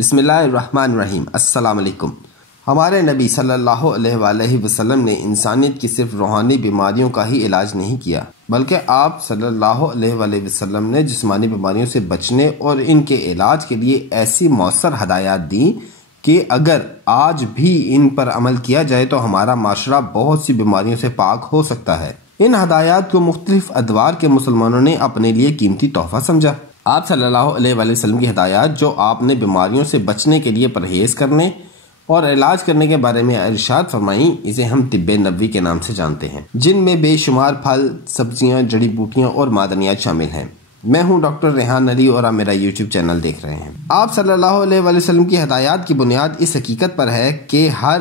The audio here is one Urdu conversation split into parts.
بسم اللہ الرحمن الرحیم۔ السلام علیکم۔ ہمارے نبی صلی اللہ علیہ وآلہ وسلم نے انسانیت کی صرف روحانی بیماریوں کا ہی علاج نہیں کیا، بلکہ آپ صلی اللہ علیہ وآلہ وسلم نے جسمانی بیماریوں سے بچنے اور ان کے علاج کے لیے ایسی مؤثر ہدایات دیں کہ اگر آج بھی ان پر عمل کیا جائے تو ہمارا معاشرہ بہت سی بیماریوں سے پاک ہو سکتا ہے۔ ان ہدایات کو مختلف ادوار کے مسلمانوں نے اپنے لیے قیمتی تحفہ سمجھا۔ آپ صلی اللہ علیہ وآلہ وسلم کی ہدایات جو آپ نے بیماریوں سے بچنے کے لیے پرہیز کرنے اور علاج کرنے کے بارے میں ارشاد فرمائیں، اسے ہم طب نبوی کے نام سے جانتے ہیں، جن میں بے شمار پھل، سبزیاں، جڑی بوٹیاں اور معدنیات شامل ہیں۔ میں ہوں ڈاکٹر ریحان علی اور آپ میرا یوٹیوب چینل دیکھ رہے ہیں۔ آپ صلی اللہ علیہ وآلہ وسلم کی ہدایات کی بنیاد اس حقیقت پر ہے کہ ہر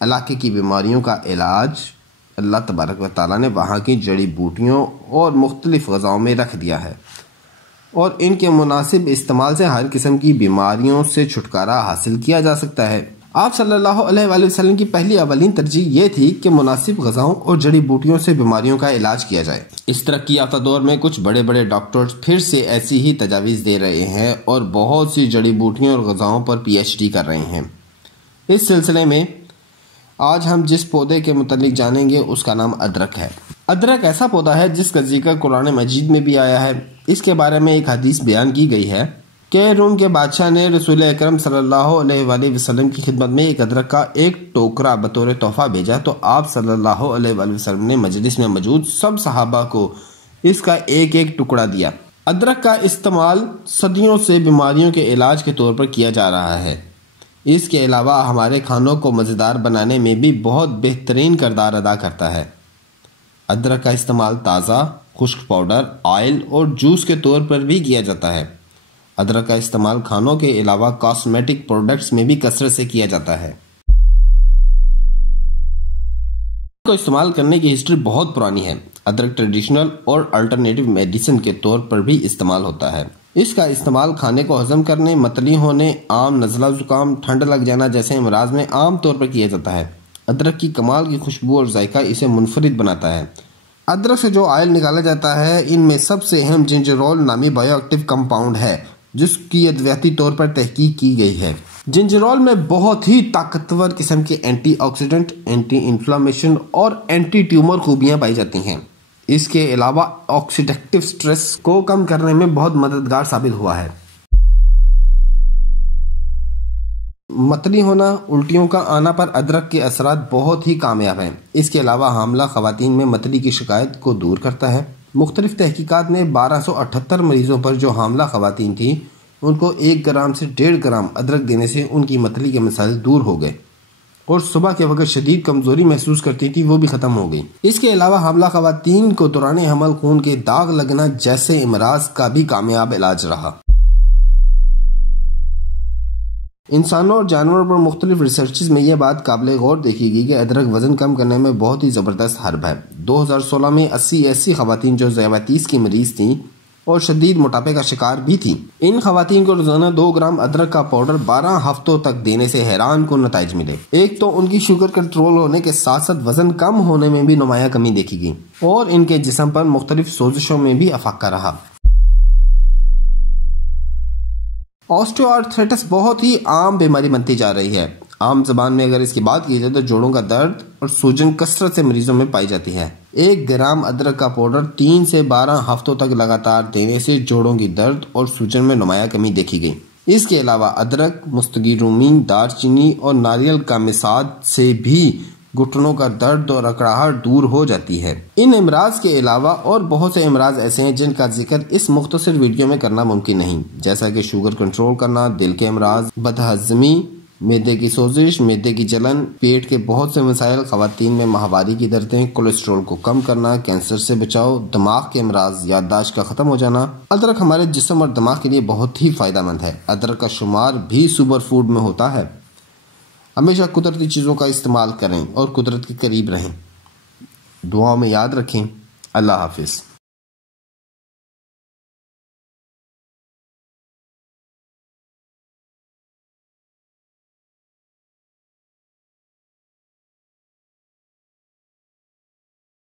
علاقے کی بیماریوں کا علاج اللہ تبارک و تعالیٰ نے وہاں کی جڑی بوٹیوں اور مختلف غذاؤں میں رکھ دیا ہے، اور ان کے مناسب استعمال سے ہر قسم کی بیماریوں سے چھٹکارا حاصل کیا جا سکتا ہے۔ آپ صلی اللہ علیہ وآلہ وسلم کی پہلی اولین ترجیح یہ تھی کہ مناسب غذاؤں اور جڑی بوٹیوں سے بیماریوں کا علاج کیا جائے۔ اس ترقی یافتہ دور میں کچھ بڑے بڑے ڈاکٹرز پھر سے ایسی ہی تجاویز دے رہے ہیں اور بہت سی جڑی بوٹیوں اور غذاؤں پر PhD کر رہے ہیں۔ اس سلسلے میں آج ہم جس پودے کے متعلق جانیں گے اس کا نام ادرک ہے۔ ادرک ایسا پودا ہے جس کا ذکر قرآن مجید میں بھی آیا ہے۔ اس کے بارے میں ایک حدیث بیان کی گئی ہے کہ روم کے بادشاہ نے رسول اکرم صلی اللہ علیہ وآلہ وسلم کی خدمت میں ایک ادرک کا ایک ٹوکرا بطور تحفہ بھیجا، تو آپ صلی اللہ علیہ وآلہ وسلم نے مجلس میں موجود سب صحابہ کو اس کا ایک ایک ٹکڑا دیا۔ ادرک کا استعمال صدیوں سے بیماریوں کے علاج کے طور پر کیا جا رہا ہے۔ اس کے علاوہ ہمارے کھانوں کو مزیدار بنانے میں بھی بہت بہترین کردار ادا کرتا ہے۔ ادرک کا استعمال تازہ، خشک پاؤڈر، آئل اور جوس کے طور پر بھی کیا جاتا ہے۔ ادرک کا استعمال کھانوں کے علاوہ کاسمیٹک پروڈکٹس میں بھی کثرت سے کیا جاتا ہے۔ ادرک کو استعمال کرنے کی ہسٹری بہت پرانی ہے۔ ادرک ٹریڈیشنل اور الٹرنیٹیو میڈیسن کے طور پر بھی استعمال ہوتا ہے۔ اس کا استعمال کھانے کو ہضم کرنے، متلی ہونے، عام نزلہ زکام، ٹھنڈ لگ جانا جیسے امراض میں عام طور پر کیا جاتا ہے۔ ادرک کی کمال کی خوشبو اور ذائقہ اسے منفرد بناتا ہے۔ ادرک سے جو آئل نکالا جاتا ہے ان میں سب سے اہم جنجرول نامی بائیو ایکٹیو کمپاؤنڈ ہے، جس کی ادویاتی طور پر تحقیق کی گئی ہے۔ جنجرول میں بہت ہی طاقتور قسم کے اینٹی آکسیڈنٹ، اینٹی انفلامیشن اور اینٹی ٹیومر خوبیاں پائی جاتی ہیں۔ اس کے علاوہ آکسیڈیٹیو سٹریس کو کم کرنے میں بہت مددگار ثابت ہوا ہے۔ متلی ہونا، الٹیوں کا آنا پر ادرک کے اثرات بہت ہی کامیاب ہیں۔ اس کے علاوہ حاملہ خواتین میں متلی کی شکایت کو دور کرتا ہے۔ مختلف تحقیقات نے 1278 مریضوں پر جو حاملہ خواتین تھیں ان کو 1 گرام سے 1.5 گرام ادرک دینے سے ان کی متلی کے مسائل دور ہو گئے، اور صبح کے وقت شدید کمزوری محسوس کرتی تھی وہ بھی ختم ہو گئی۔ اس کے علاوہ حاملہ خواتین کو دوران حمل خون کے داغ لگنا جیسے امراض کا بھی کامیاب علاج رہا۔ انسانوں اور جانوروں پر مختلف ریسرچز میں یہ بات قابل غور دیکھی گئی کہ ادرک وزن کم کرنے میں بہت ہی زبردست حرب ہے۔ 2016 میں 80 ایسی خواتین جو ذیابیطس کی مریض تھیں اور شدید موٹاپے کا شکار بھی تھیں، ان خواتین کو روزانہ 2 گرام ادرک کا پاؤڈر 12 ہفتوں تک دینے سے حیران کن نتائج ملے۔ ایک تو ان کی شوگر کنٹرول ہونے کے ساتھ ساتھ وزن کم ہونے میں بھی نمایاں کمی دیکھی گئی، اور ان کے جسم پر مختلف سوزشوں میں بھی افاقہ رہا۔ آسٹیو آرتھرائٹس بہت ہی عام بیماری بنتی جا رہی ہے۔ عام زبان میں اگر اس کی بات کی جائے تو جوڑوں کا درد اور سوجن کثرت سے مریضوں میں پائی جاتی ہے۔ 1 گرام ادرک کا پاؤڈر 3 سے 12 ہفتوں تک لگاتار دینے سے جوڑوں کی درد اور سوجن میں نمایاں کمی دیکھی گئی۔ اس کے علاوہ ادرک، مستگی رومی، دار چینی اور ناریل کا مساد سے بھی گھٹنوں کا درد اور اکڑاہٹ دور ہو جاتی ہے۔ ان امراض کے علاوہ اور بہت سے امراض ایسے ہیں جن کا ذکر اس مختصر ویڈیو میں کرنا ممکن نہیں، جیسا کہ شوگر کنٹرول کرنا، دل کے امراض، بدہضمی، معدے کی سوزش، معدے کی جلن، پیٹ کے بہت سے مسائل، خواتین میں ماہواری کی دردیں، کولیسٹرول کو کم کرنا، کینسر سے بچاؤ، دماغ کے امراض، یادداشت کا ختم ہو جانا۔ ادرک ہمارے جسم اور دماغ کے لیے بہت ہی فائدہ مند ہے۔ ادرک کا شمار بھی سپر فوڈ میں ہوتا ہے۔ ہمیشہ قدرتی چیزوں کا استعمال کریں اور قدرت کے قریب رہیں۔ دعاؤں میں یاد رکھیں۔ اللہ حافظ۔